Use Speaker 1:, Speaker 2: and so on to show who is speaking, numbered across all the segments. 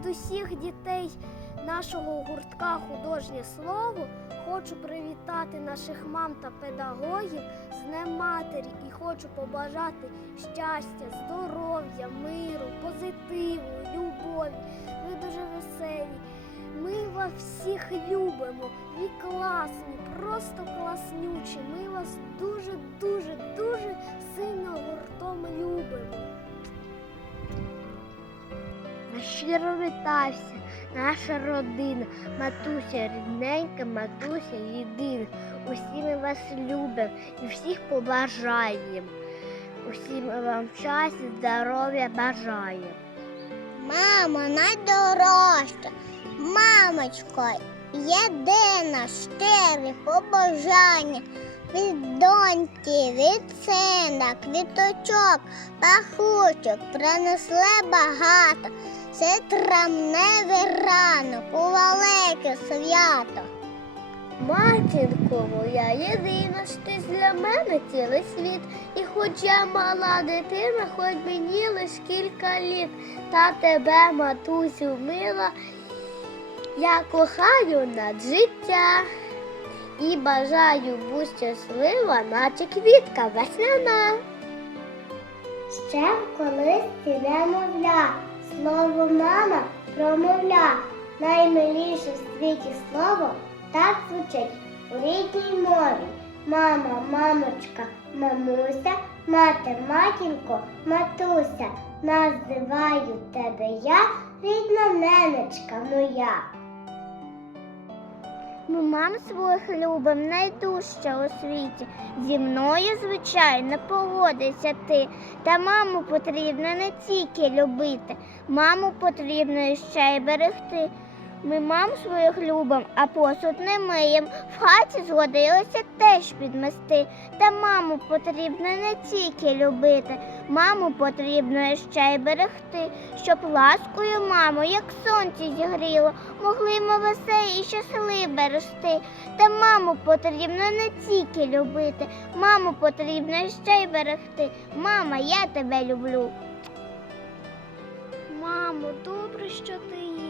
Speaker 1: Від усіх дітей нашого гуртка Художнє слово хочу привітати наших мам та педагогів з Днем Матері і хочу побажати щастя, здоров'я, миру, позитиву, любові. Ви дуже веселі. Ми вас всіх любимо. Ви класні, просто класнючі. Ми вас дуже, дуже, дуже Щиро вітався, наша родина, матуся рідненька, матуся єдина. Усі ми вас любимо і всіх побажаємо. Усім вам щастя, здоров'я бажаємо.
Speaker 2: Мамо, найдорожча, мамочко, єдина, щирі побажання від доньки, від сина, квіточок, пахучок принесли багато. Це травневий ранок, у велике свято.
Speaker 1: Матінко моя, єдина ж ти для мене цілий світ. І хоч я мала дитина, хоч мені лиш кілька літ, та тебе, матусю, мила, я кохаю над життя і бажаю будь щаслива, наче квітка весняна.
Speaker 2: Ще колись немовля, слово мама промовля, наймиліше в світі слово так звучить у рідній мові. Мама, мамочка, мамуся, мати, матінко, матуся, називаю тебе я, рідна ненечка моя. Ми мам своїх любим найдужче у світі. Зі мною, звичайно, погодися ти. Та маму потрібно не тільки любити, маму потрібно ще й берегти. Ми мам своїх любим, а посуд не миєм. В хаті згодилося теж підмести. Та маму потрібно не тільки любити, маму потрібно ще й берегти, щоб ласкою маму, як сонце зігріло, могли ми веселі і щасливі рости. Та маму потрібно не тільки любити, маму потрібно ще й берегти. Мама, я тебе люблю. Мамо, добре, що ти є,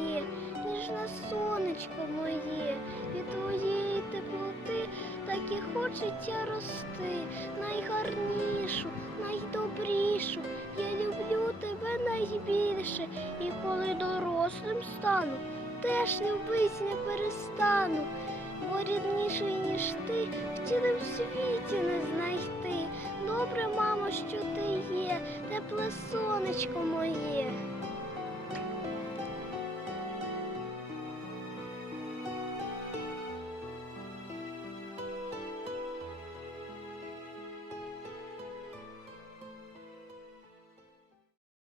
Speaker 2: ніжне сонечко моє, від твоєї теплоти так і хочеться рости, найгарнішу, найдобрішу. Я люблю тебе найбільше, і коли дорослим стану, теж любить не перестану, бо рідніший, ніж ти, в цілому світі не знайти. Добре, мамо, що ти є, тепле сонечко моє.